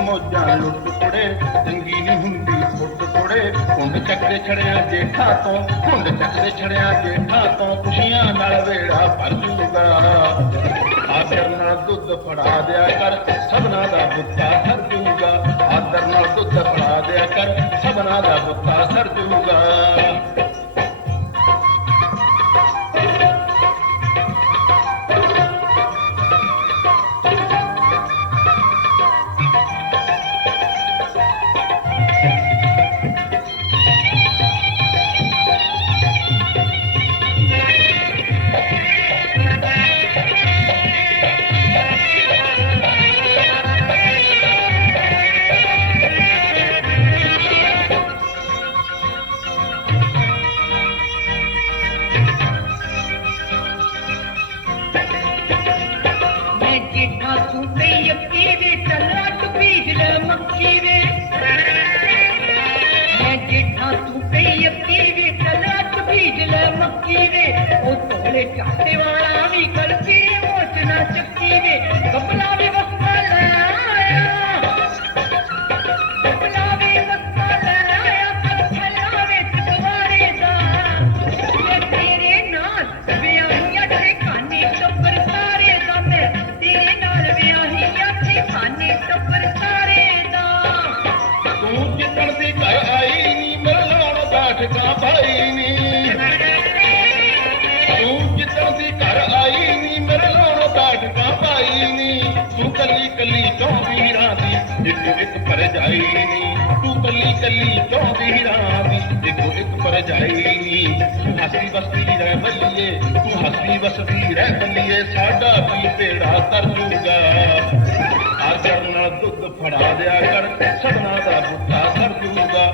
ਮੋਜਾਂ ਲੁੱਟ ਕੁੜੇ ਚੰਗੀ ਨੀ ਹੁੰਦੀ ਹੁੰਡ ਚੱਕਦੇ ਛੜਿਆ ਜੇਠਾ ਤੋਂ ਹੁੰਡ ਚੱਕਦੇ ਛੜਿਆ ਜੇਠਾ ਤੋਂ, ਖੁਸ਼ੀਆਂ ਨਾਲ ਵੇੜਾ ਭਰ ਜੂਗਾ। ਆਦਰ ਨਾਲ ਦੁੱਧ ਫੜਾ ਦਿਆ ਕਰ, ਸਭਨਾ ਦਾ ਬੁੱਤਾ ਸਰ ਜੂਗਾ। ਆਦਰ ਨਾਲ ਦੁੱਧ ਫੜਾ ਦਿਆ ਕਰ, ਸਭਨਾ ਦਾ ਬੁੱਤਾ ਸਰ ਜੂਗਾ। ਬੀਜ ਵੇ ਉਹ ਤੋਲੇ ਚਾਟੇ ਵਾਲਾ ਵੀ ਕਲਪੀ ਮੋਚ ਨਾ ਚੱਕੀ ਵੇ ਕਪਲਾ ਇੱਕ ਇੱਕ ਪਰ ਤੂੰ ਕੱਲੀ ਕੱਲੀ ਚੌਂਦੀ ਹੀਰਾਂ ਦੀ। ਇੱਕ ਇੱਕ ਪਰ ਜਾਈ ਤੂੰ ਹੱਸੀ ਵਸਦੀ ਰਹਿ ਬੱਲੀਏ, ਤੂੰ ਹੱਸੀ ਵਸਦੀ ਰਹਿ ਬੱਲੀਏ, ਸਾਡਾ ਵੀ ਤੇੜਾ ਤਰ ਜੂਗਾ? ਆਦਰ ਨਾਲ ਦੁੱਧ ਫੜਾ ਦਿਆ ਕਰ, ਸਭਨਾ ਦਾ ਬੁੱਤਾ ਕਰ ਜੂਗਾ।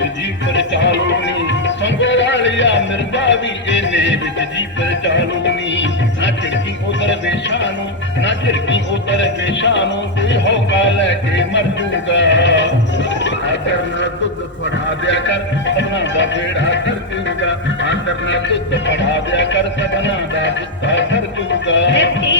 ਵਿੱਚ ਜੀ ਪਰ ਚਾਲੂਨੀ ਸੰਗੋ ਵੀ ਇਹਨੇ ਵਿੱਚ ਜੀ ਪਰ ਨਾ ਝਿੜਕੀ ਉਧਰ ਵੇਸ਼ਾਂ ਨੂੰ ਨਾ ਝਿੜਕੀ ਉਧਰ ਵੇਸ਼ਾਂ ਨੂੰ ਕੋਈ ਹੌਕਾ ਲੈ ਕੇ ਮਰ ਜੂਗਾ ਆਦਰ ਨਾਲ ਦੁੱਧ ਫੜਾ ਦਿਆ ਕਰ, ਸਭਨਾ ਦਾ ਬੇੜਾ ਕਰ ਜੂਗਾ। ਆਦਰ ਨਾਲ ਦੁੱਧ ਫੜਾ ਦਿਆ ਕਰ ਸਭਨਾ ਦਾ ਬੁੱਤਾ ਕਰ ਜੂਗਾ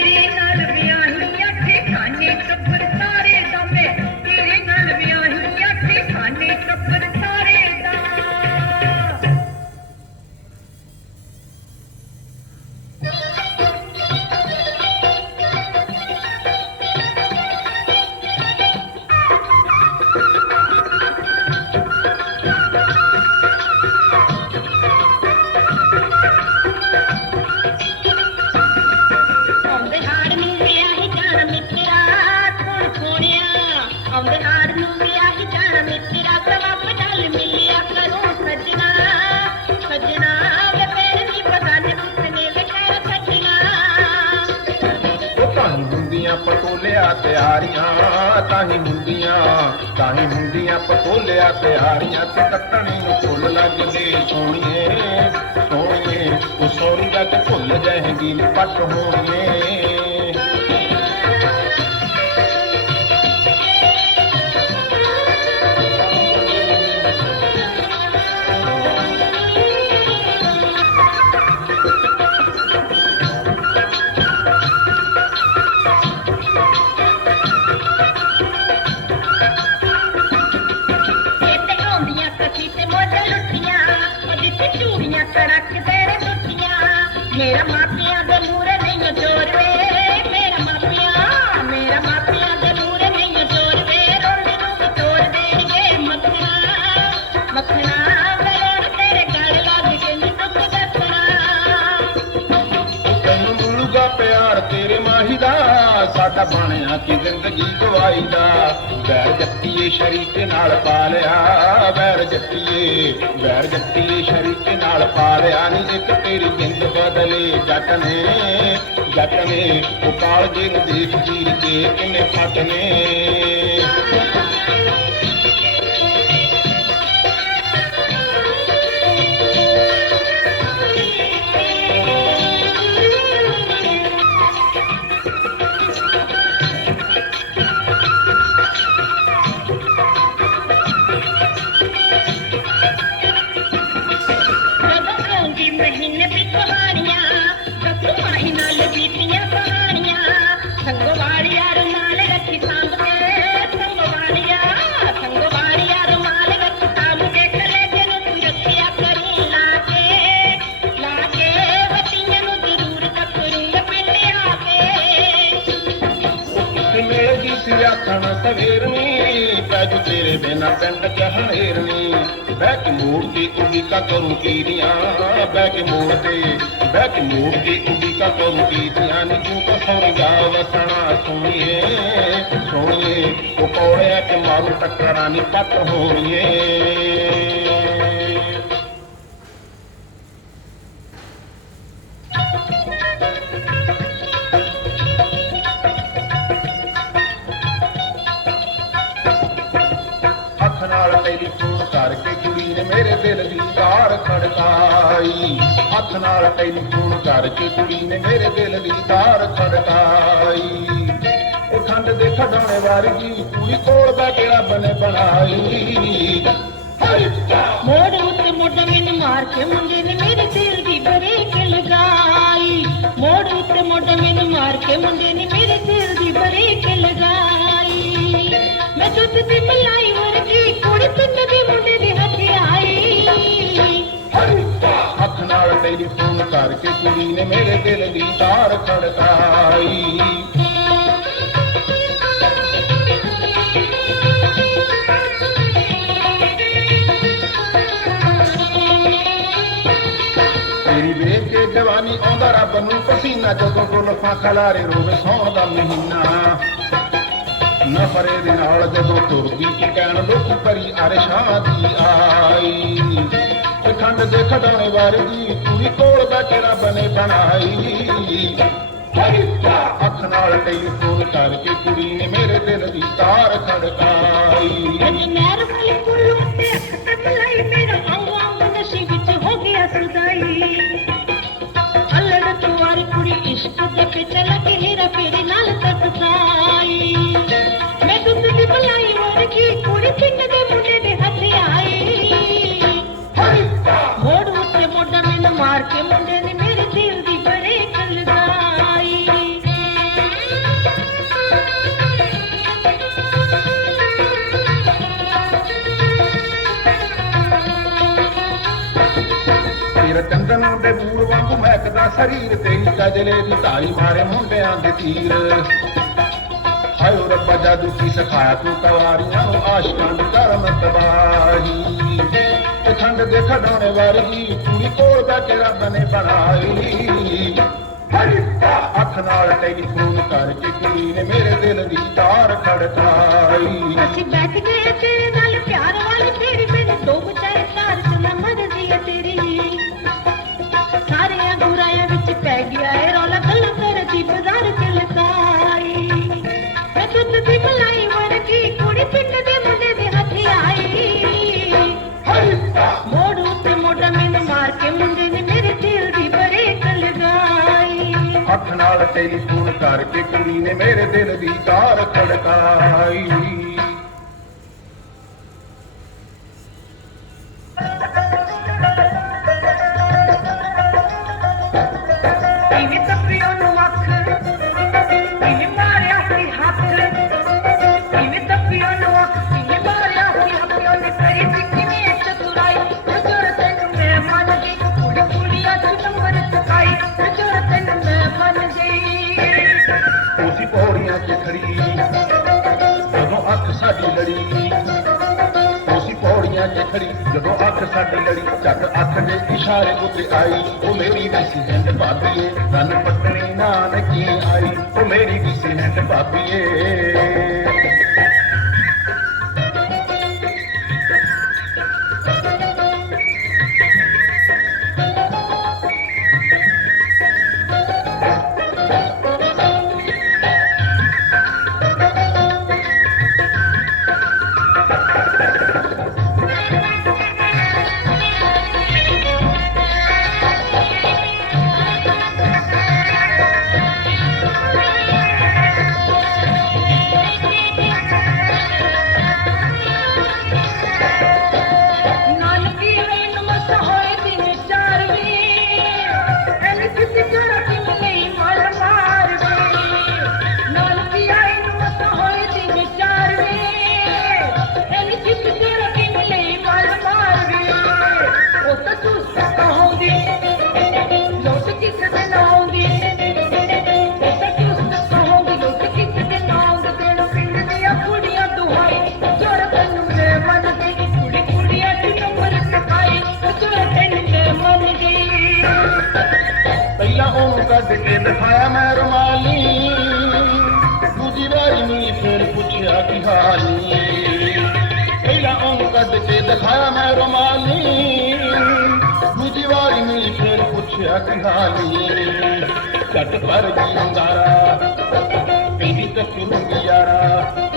ਹੁੰਦੀਆਂ ਪਟੋਲਿਆ ਤਿਆਰੀਆਂ, ਤਾਂ ਹੀ ਹੁੰਦੀਆਂ, ਤਾਂ ਹੀ ਹੁੰਦੀਆਂ ਪਟੋਲਿਆ ਤਿਆਰੀਆਂ। ਤੇ ਕੱਟਣੀ ਨੂੰ ਫੁੱਲ ਲੱਗਦੇ ਸੋਹਣੀਏ ਸੋਹਣੀਏ, ਉਹ ਸੋਰੀ ਦਾ ਤੇ ਭੁੱਲ ਜਾਏਗੀ ਨੀ ਪੱਟ ਹੋਣੀਏ। ਸਾਡਾ ਬਣਿਆ ਕਿ ਜ਼ਿੰਦਗੀ ਗਵਾਈ ਦਾ। ਵੈਰ ਜੱਟੀਏ ਸ਼ਰੀਕ ਨਾਲ ਪਾਲਿਆ ਵੈਰ ਜੱਟੀਏ ਵੈਰ ਜੱਟੀਏ ਸ਼ਰੀਕ ਨਾਲ ਪਾਲਿਆ। ਨਹੀਂ ਇੱਕ ਤੇਰੀ ਜਿੰਦ ਬਦਲੇ ਜੱਟ ਨੇ ਜੱਟ ਨੇ ਉਹ ਕਾਲਜੇ ਨੂੰ ਦੇਖ ਚੀਰ ਕੇ ਕਿੰਨੇ ਫੱਟ ਨੇ। ਤੇਰੇ ਬਿਨਾ ਪਿੰਡ ਚ ਹਨੇਰਨੀ। ਬਹਿ ਕੇ ਮੋੜ ਤੇ ਉਡੀਕਾ ਕਰੂੰ ਕੀਰੀਆਂ ਬਹਿ ਕੇ ਮੋੜ ਬਹਿ ਕੇ ਮੋੜ ਤੇ ਉਡੀਕਾ ਕਰੂੰ ਕੀਰੀਆਂ ਨੀ ਤੂੰ ਤਾਂ ਸੌਂਗਾ ਵਸਣਾ ਸੁਣੀਏ ਸੁਣੀਏ, ਉਹ ਪੌੜਿਆ ਤੇ ਮਾਰੂ ਟੱਕਰਾਂ ਨੀ ਪੱਟ ਹੋਣੀਏ। ਕਰਕੇ ਮੇਰੇ ਦਿਲ ਦੀ ਤਾਰ ਖੜਕਾਈ। ਹੱਥ ਨਾਲ ਟੈਲੀਫੋਨ ਕਰਕੇ ਕੁੜੀ ਨੇ ਮੇਰੇ ਦਿਲ ਦੀ ਤਾਰ ਖੜਕਾਈ। ਉਹ ਖੰਡ ਦੇ ਖਡਾਉਣੇ ਵਾਰਗੀ ਕੁੜੀ ਕੋਲ ਬੈ ਕੇ ਰੱਬ ਨੇ ਬਣਾਈ। ਮੋੜ ਉੱਤੇ ਮੋਢ ਮੈਨੂੰ ਮਾਰ ਕੇ ਮੁੰਡੇ ਨੇ ਮੇਰੇ ਦਿਲ ਦੀ ਬਰੇਕ ਲਗਾਈ। ਮੋੜ ਉੱਤੇ ਮੋਢ ਮੈਨੂੰ ਮਾਰ ਕੇ ਮੁੰਡੇ ਨੇ ਮੇਰੇ ਦਿਲ ਦੀ ਬਰੇਕ ਲਗਾਈ। ਮੈਂ ਦੁੱਧ ਦੀ ਮਲਾਈ ਵਰਗੀ ਕੁੜੀ ਪਿੰਡ ਦੇ ਮੁੰਡੇ ਦੇ ਟੈਲੀਫੋਨ ਕਰਕੇ ਕੁੜੀ ਨੇ ਮੇਰੇ ਦਿਲ ਦੀ ਤਾਰ ਖੜਕਾਈ। ਤੇਰੀ ਵੇਖ ਕੇ ਜਵਾਨੀ ਆਉਂਦਾ, ਰੱਬ ਨੂੰ ਪਸੀਨਾ, ਜਦੋਂ ਗੁਲਫਾਂ ਖਲਾਰੇ ਰੋਵੇ ਸੌਣ ਦਾ ਮਹੀਨਾ। ਨਫਰੇ ਦੇ ਨਾਲ ਜਦੋਂ ਤੁਰਦੀ ਕੀ ਕਹਿਣ, ਲੋਕ ਪਰੀ ਅਰਸ਼ਾਂ ਦੀ ਆਈ। ਤੇ ਖੰਡ ਦੇ ਖਡਾਉਣੇ ਵਾਰਗੀ। ਕੁੜੀ ਕੋਲ ਬੈਠੇ ਰੱਬ ਨੇ ਬਣਾਈ। ਅੱਖ ਨਾਲ ਟੈਲੀਫੋਨ ਕਰਕੇ ਕੁੜੀ ਨੇ ਮੇਰੇ ਦਿਲ ਦੀ ਤਾਰ ਖੜਕਾਈ। ਅੱਜ ਨਹਿਰ ਵਾਲੇ ਪੁੱਲ ਉੱਤੇ ਅੱਖ ਤੱਕ ਲਾਈ, ਮੇਰਾ ਅੰਗ ਅੰਗ ਨਸ਼ੇ ਵਿੱਚ ਹੋ ਗਿਆ ਸੁਦਾਈ। ਅਲੜ ਤੁਵਾਰੀ ਕੁੜੀ ਇਸ਼ਕ ਦੇ ਪਿੱਛੇ ਲੱਗੇ ਹੀਰਾ ਫੇਰੇ ਨਾਲ ਚੰਦਨ ਦੇ ਵਾਂਗੂ ਮਹਿਕਦਾ ਸਰੀਰ ਤੇਰੀ ਕਜਲੇ ਦੀ ਢਾਈ ਮਾਰੇ ਮੁੰਡਿਆਂ ਦੇ ਤੀਰ। ਹਾਏ ਰੱਬਾ, ਜਾਦੂ ਕੀ ਸਿਖਾਇਆ ਤੂੰ ਕਵਾਰੀਆਂ ਨੂੰ ਆਸ਼ਕਾਂ ਦੀ ਕਰਮ ਤਬਾਹੀ। ਤੇ ਖੰਡ ਦੇ ਖਡਾਉਣੇ ਵਰਗੀ ਕੁੜੀ ਕੋਲ ਬੈ ਕੇ ਰੱਬ ਨੇ ਬਣਾਈ। ਅੱਖ ਨਾਲ ਟੈਲੀਫੋਨ ਕਰਕੇ ਕੁੜੀ ਨੇ ਮੇਰੇ ਦਿਲ ਦੀ ਤਾਰ ਖੜਕਾਈ। ਅਸੀਂ ਬੈਠ ਗਏ ਤੇਰੇ ਫੋਨ ਕਰਕੇ ਕੁੜੀ ਨੇ ਮੇਰੇ ਦਿਲ ਦੀ ਤਾਰ ਖੜਕਾਈ ਕਿਵੇਂ ਖੜੀ ਜਦੋਂ ਅੱਖ ਸਾਡੀ ਲੜੀ ਝੱਟ ਅੱਖ ਦੇ ਇਸ਼ਾਰੇ ਉੱਤੇ ਆਈ, ਉਹ ਮੇਰੀ ਵੀ ਸੀ ਹੈਂਡ ਭਾਬੀਏ ਰੰਨ ਪੱਟਣੀ ਨਾਨਕੀ ਆਈ, ਉਹ ਮੇਰੀ ਵੀ ਸੀ ਹੈਂਡ ਭਾਬੀਏ। ਕੱਢ ਕੇ ਦਿਖਾਇਆ ਮੈਂ ਰੁਮਾਲੀ? ਦੂਜੀ ਵਾਰੀ ਨਹੀਂ ਫਿਰ ਪੁੱਛਿਆ ਕੀ ਹਾਲੀ। ਪਹਿਲਾਂ ਉਹਨੂੰ ਕੱਢ ਕੇ ਦਿਖਾਇਆ ਮੈਂ ਰੁਮਾਲੀ? ਦੂਜੀ ਵਾਰੀ ਨਹੀਂ ਫਿਰ ਪੁੱਛਿਆ ਕੀ ਹਾਲੀ। ਝੱਟ ਪਰ ਜੀ ਹੰਗਾਰਾ ਕਹਿੰਦੀ ਤੱਕਰੂੰਗੀ ਯਾਰਾ।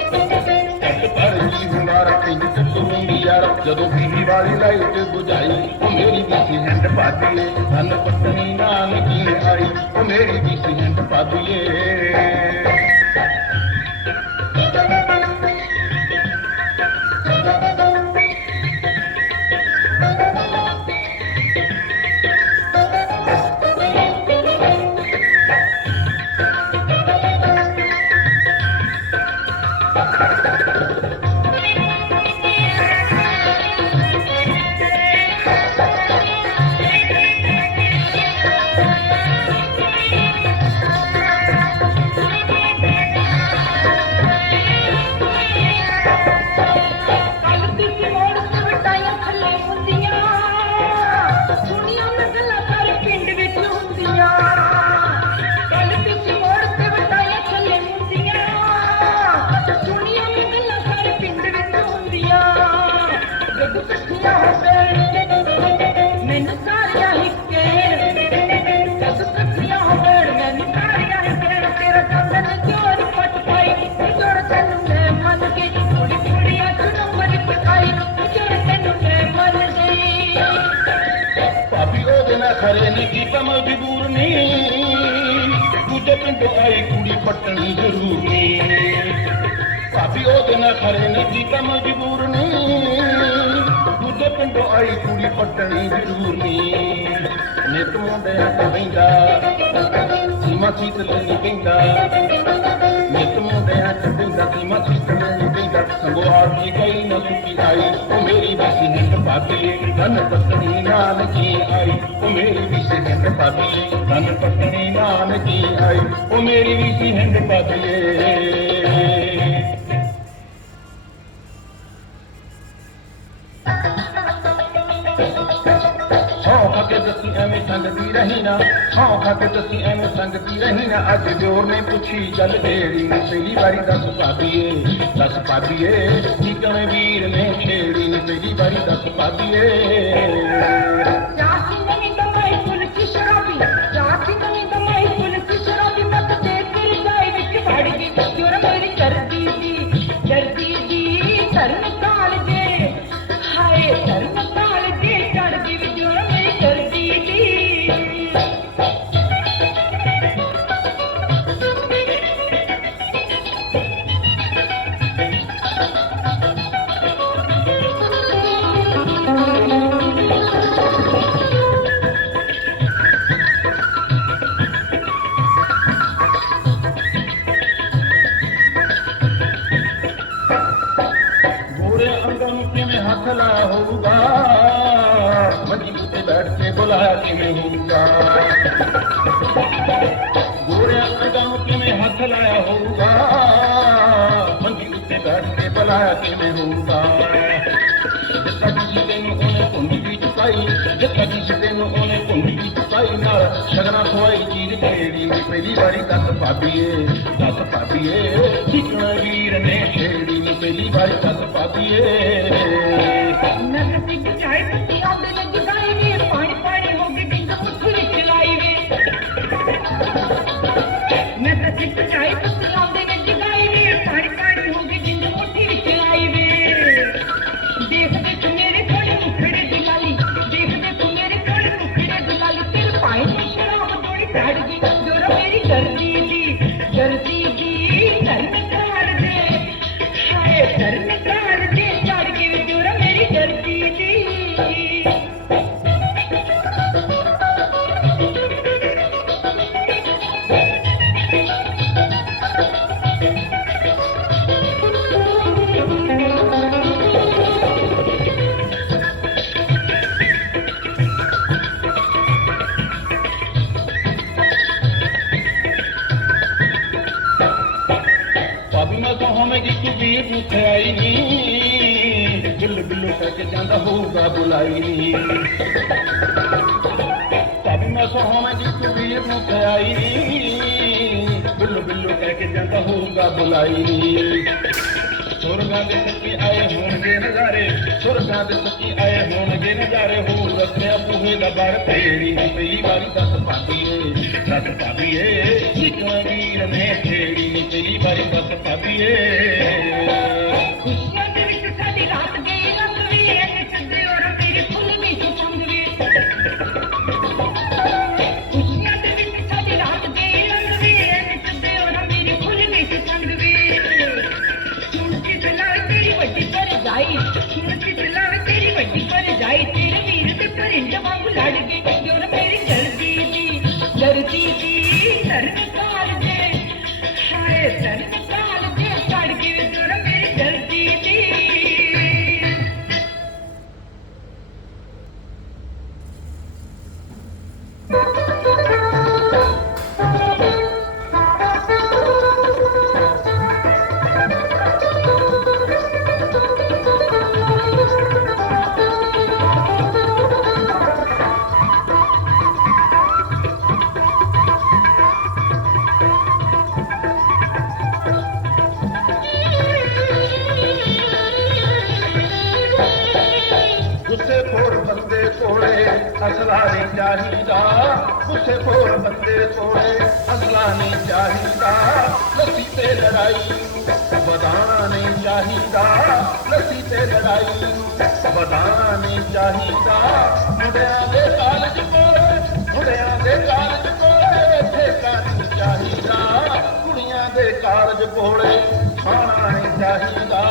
ਜਦੋਂ ਬੀਬੀ ਵਾਲੀ ਲਾਈਟ ਬੁਝਾਈ, ਉਹ ਮੇਰੀ ਵੀ ਸੀ ਹੈਂਡ ਪਾਦੀਏ ਧਨ ਪਤਨੀ ਨਾਨਕੀ ਆਈ, ਉਹ ਮੇਰੀ ਵੀ ਸੀ ਹੈਂਡ ਪਾਦੀਏ ਦੂਜੇ ਪਿੰਡੋਂ ਆਈ ਕੁੜੀ ਪੱਟਣੀ ਜ਼ਰੂਰੀ ਨਹੀਂ ਭਾਬੀ ਉਹਦੇ ਨਾਲ ਖਰੇ ਨਹੀਂ ਕੀਤਾ ਮਜਬੂਰ ਨਹੀਂ ਦੂਜੇ ਪਿੰਡੋਂ ਆਈ ਕੁੜੀ ਪੱਟਣੀ ਜ਼ਰੂਰੀ ਨਿਤ ਮੁੰਡਿਆਂ ਤੇ ਬੈਂਦਾ ਸੀਮਾ ਸੀਤ ਲੈਣੀ ਕਹਿੰਦਾ ਨਿਤ ਮੁੰਡਿਆਂ ਤੇ ਬੈਂਦਾ ਸੀਮਾ ਸੀਤ ਲੈਣੀ ਕਹਿੰਦਾ ਸੰਗੋ ਆਪ ਕੀ ਨਾ ਸੁੱਕੀ ਆਈ ਉਹ ਮੇਰੀ ਵੀ ਸੀ ਨਿੰਦ ਪਾਤੀਏ ਧਨ ਪਤਨੀ ਨਾਨਕੀ ਆਈ ਉਹ ਮੇਰੀ ਵੀ ਸੀ ਨਿੰਦ ਪਾਤੀਏ ਧਨ ਪਤਨੀ ਨਾਨਕੀ ਆਈ ਉਹ ਮੇਰੀ ਵੀ ਸੀ ਨਿੰਦ ਪਾਤੀਏ ਕੇ ਦੱਸੀ ਐਵੇਂ ਸੰਗਤੀ ਰਹੀ ਨਾ ਅੱਜ ਦਿਓਰ ਨੇ ਪੁੱਛੀ, ਚੱਲ ਢੇੜੀ ਨੇ ਪਹਿਲੀ ਵਾਰੀ ਦੱਸ ਪਾਦੀਏ ਦੱਸ ਪਾਦੀਏ, ਕੀ ਕਵੇਂ ਵੀਰ ਨੇ ਛੇੜੀ ਨੇ ਪਹਿਲੀ ਵਾਰੀ ਦੱਸ ਪਾਦੀਏ। ਹੋਊਗਾ ਮੰਜੀ ਉੱਤੇ ਬੈਠ ਕੇ ਕਿਵੇਂ ਹੋਊਗਾ ਜਿੱਦਾਂ ਕਿਸੇ ਤੈਨੂੰ ਉਹਨੇ ਭੁੰਡੀ ਦੀ ਚੁਕਾਈ ਜਿੱਦਾਂ ਕਿਸੇ ਤੈਨੂੰ ਉਹਨੇ ਭੁੰਡੀ ਦੀ ਚੁਕਾਈ ਨਾਲ। ਸ਼ਗਨਾ ਖੋਈ ਚੀਜ਼ ਕਿਹੜੀ ਨੀ ਪਹਿਲੀ ਵਾਰੀ ਦੱਸ ਪਾਬੀਏ ਦੱਸ ਪਾਬੀਏ ਜਿਕਣਾ ਵੀਰ ਨੇ ਛੇੜੀ ਨੀ ਪਹਿਲੀ ਵਾਰੀ ਦੱਸ ਪਾਬੀਏ ਮੈਂ ਤਾਂ ਸਿੱਖ ਚਾਹੇ ਆਉਂਦੇ ਨੇ ਜਗਾਈ ਵੇ, ਪਾਣੀ ਪਾਣੀ ਹੋ ਗਈ ਡਿੰਗ ਮੁੱਠ ਵਿੱਚ ਲਾਈ ਵੇ। ਮੈਂ ਤਾਂ ਸਿੱਖ ਹੋਊਗਾ ਸੁਰਗਾਂ ਦੇ ਸੱਚੀ ਆਏ ਹੋਣਗੇ ਨਜ਼ਾਰੇ, ਸੁਰਗਾਂ ਦੇ ਸੱਚੀ ਆਏ ਹੋਣਗੇ ਨਜ਼ਾਰੇ। ਹੋ ਰੱਖਿਆ ਪੂਹੇ ਦਾ ਬਰ ਤੇਰੀ ਨੀ ਪਹਿਲੀ ਵਾਰੀ ਦੱਸ ਪਾਬੀਏ ਦੱਸ ਪਾਬੀਏ ਜਿਕਣਾ ਵੀਰ ਨੇ ਛੇੜੀ ਨੀ ਪਹਿਲੀ ਵਾਰੀ ਦੱਸ ਪਾਬੀਏ ਚਾਹੀਦਾ ਗੁੱਸੇ ਕੋਲ ਬੰਦੇ ਕੋਲੇ ਅਸਲਾ ਨਹੀਂ ਚਾਹੀਦਾ। ਲੱਸੀ ਤੇ ਲੜਾਈ ਨੂੰ ਵਧਾਉਣਾ ਨਹੀਂ ਚਾਹੀਦਾ। ਲੱਸੀ ਤੇ ਲੜਾਈ ਨੂੰ ਵਧਾਉਣਾ ਨਹੀਂ ਚਾਹੀਦਾ। ਮੁੰਡਿਆਂ ਦੇ ਕਾਲਜ ਕੋਲੇ, ਮੁੰਡਿਆਂ ਦੇ ਕਾਲਜ ਕੋਲੇ ਠੇਕਾ ਨਹੀਂ ਚਾਹੀਦਾ। ਕੁੜੀਆਂ ਦੇ ਕਾਲਜ ਕੋਲੇ ਖਾਣਾ ਨਹੀਂ ਚਾਹੀਦਾ।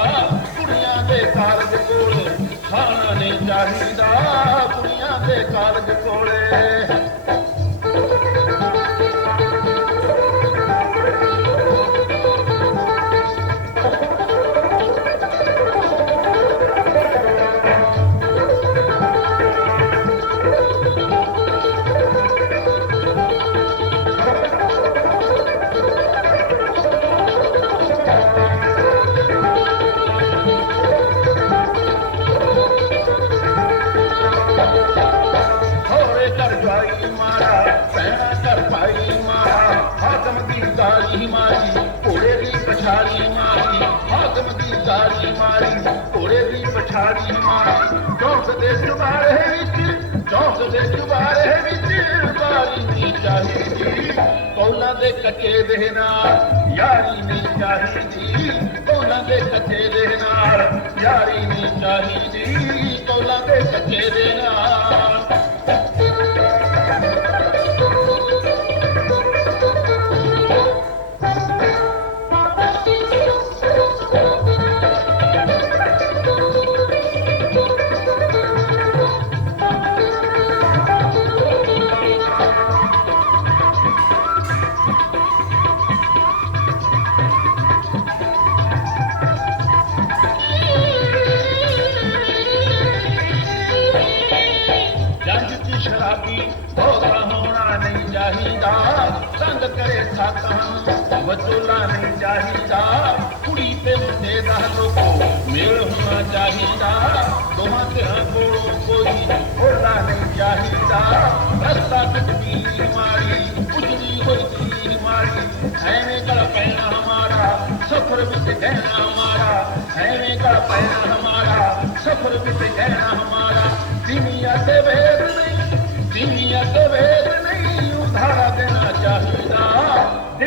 ਕੁੜੀਆਂ ਦੇ ਕਾਲਜ ਕੋਲੇ ਖਾਣਾ ਨਹੀਂ ਚਾਹੀਦਾ। ਦੇ ਕਾਲਜ ਕੋਲੇ। ਕੌਲਾਂ ਦੇ ਕੱਚੇ ਦੇ ਨਾਲ ਯਾਰੀ ਨਹੀਂ ਚਾਹੀਦੀ। ਕੌਲਾਂ ਦੇ ਕੱਚੇ ਦੇ ਨਾਲ ਯਾਰੀ ਨਹੀਂ ਚਾਹੀਦੀ। ਕੌਲਾਂ ਦੇ ਕੱਚੇ ਦੇ ਨਾਲ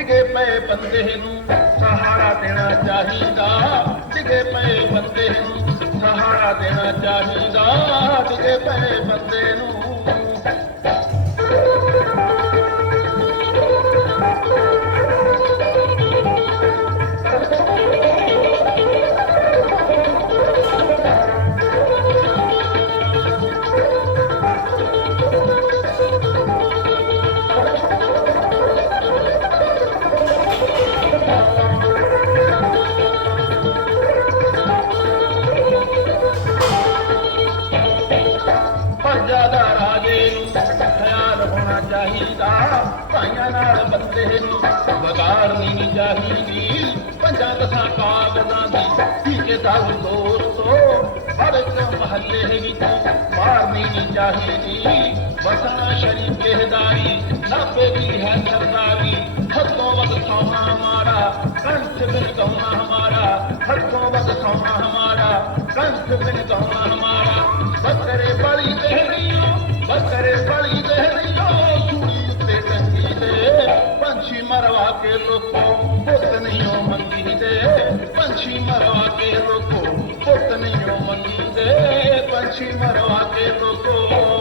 ਡਿਗੇ ਪਏ ਬੰਦੇ ਨੂੰ ਸਹਾਰਾ ਦੇਣਾ ਚਾਹੀਦਾ। ਡਿਗੇ ਪਏ ਬੰਦੇ ਨੂੰ ਸਹਾਰਾ ਦੇਣਾ ਚਾਹੀਦਾ। ਡਿਗੇ ਪਏ ਬੰਦੇ ਨੂੰ هٿومت سونا مارا ڪڻڪ بنا هٿومت سونا هارا ڪڻ به نا بڪري ڀلي بڪري ڀلي मरवाे थो मंगी दे। पंछी मरवा के लोगो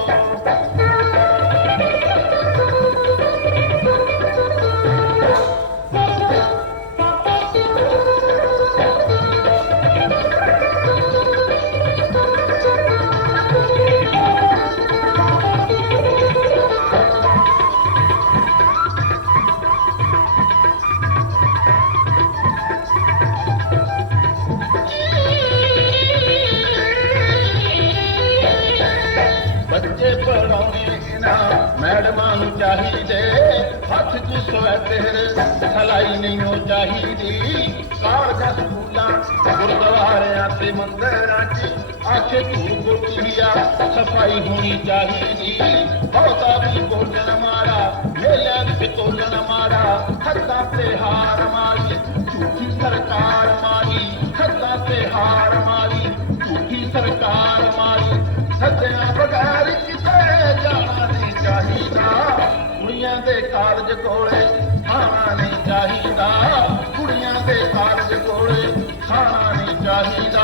ਸਵੈਟਰ ਸਲਾਈ ਨਹੀਂ ਹੋ ਚਾਹੀਦੀ। ਕਾਲਜਾਂ ਸਕੂਲਾਂ, ਗੁਰਦੁਆਰਿਆਂ ਤੇ ਮੰਦਰਾਂ 'ਚ ਆਖੇ ਧੂੜ ਗੋਟੀਆ ਸਫ਼ਾਈ ਹੋਣੀ ਚਾਹੀਦੀ। ਬਹੁਤਾ ਵੀ ਭੋਜਨ ਮਾਰਾ ਮੇਲਿਆਂ ਵਿੱਚ ਤੋਲਣ ਮਾਰਾ ਹੱਥਾਂ ਤੇ ਹਾਰ ਮਾਰੀ, ਝੂਠੀ ਸਰਕਾਰ ਮਾਰੀ ਹੱਥਾਂ ਤੇ ਹਾਰ ਮਾਰੀ, ਝੂਠੀ ਸਰਕਾਰ ਮਾਰੀ। ਸੱਜਣਾ ਬਗੈਰ ਕਿਤੇ ਜਾਣਾ ਨਹੀਂ ਚਾਹੀਦਾ। ਕੁੜੀਆਂ ਦੇ ਕਾਰਜ ਕੋਲੇ ਖਾਣਾ ਨਹੀਂ ਚਾਹੀਦਾ। ਕੁੜੀਆਂ ਦੇ ਕਾਰਜ ਕੋਲੇ ਖਾਣਾ ਨਹੀਂ ਚਾਹੀਦਾ।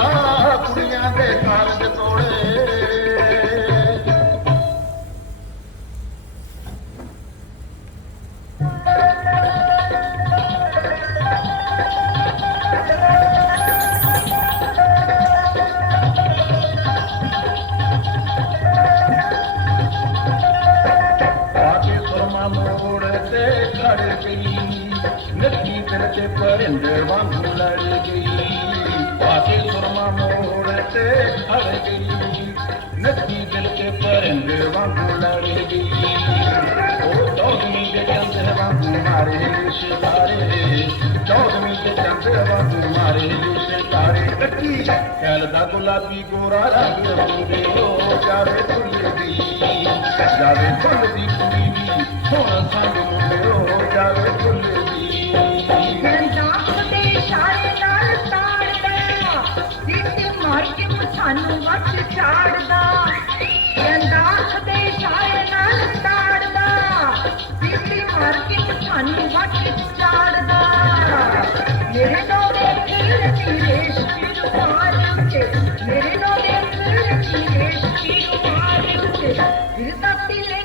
ਕੁੜੀਆਂ ਦੇ ਕਾਰਜ ਕੋਲੇ ਗੁਲਾਬੀ ਗੋਰਾ ਰੰਗ ਮੁੰਡੇ ਹੋ ਜਾਵੇ ਤੁਲਦੀ ਜਾਵੇ ਫੁੱਲਦੀ ਕੁੜੀ ਦੀ ਹੁਣ ਸੰਗ ਮੁੰਡਿਓ ਜਾਵੇ ਫੁੱਲਦੀ ਗੰਦਾਖ ਦੇ ਵੱਟ ਛਾੜਦਾ ਗੰਦਾਖ ਦੇ ਇਸ਼ਾਰੇ ਨਾਲ ਤਾੜਦਾ ਦਿੱਤੇ ਮਾਰ ਕੇ ਪਛਾਨੂੰ ਵੱਟ ਛਾੜਦਾ ਮੇਰੇ ਨੋਰੇ ਖੀਰ ਚੀਰੇ ਸ਼ੀਰ ਮਾਰ ਉੱਤੇ ਉੱਤੇ। ਫਿਰ ਤਾਂ ਤਿਲੇ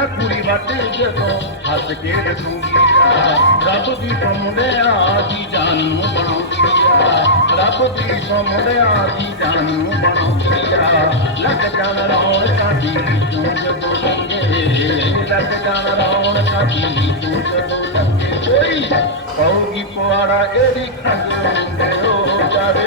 ਵੱਟ ਜਦੋਂ ਹੱਸ ਕੇ ਰਖੂਗੀ ਰੱਬ ਦੀ ਮੁੰਡਿਆਂ ਦੀ ਜਾਨ ਨੂੰ ਬਣਾਉਂਦੀ ਆ ਰੱਬ ਦੀ ਮੁੰਡਿਆਂ ਦੀ ਜਾਨ ਨੂੰ ਬਣਾਉਂਦੀ ਆ ਲੱਗ ਜਾਣ ਰੌਣ ਕਾਦੀ ਤੂੰ ਜਦੋਂ ਲੰਗੇ ਲੱਗ ਜਾਣ ਰੌਣ ਕਾਦੀ ਤੂੰ ਜਦੋਂ ਲੰਗੇ ਕੋਈ ਪਾਉਗੀ ਪੁਆੜਾ ਇਹਦੀ ਖੰਗ ਮੁੰਡੇ ਹੋ ਜਾਵੇ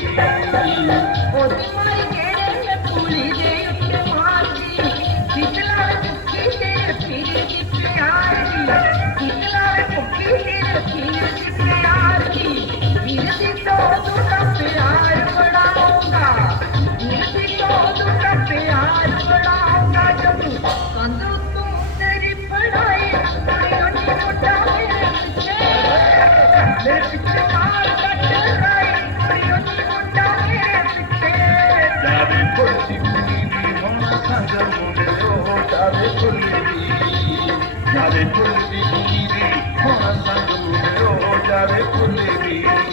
Thank you.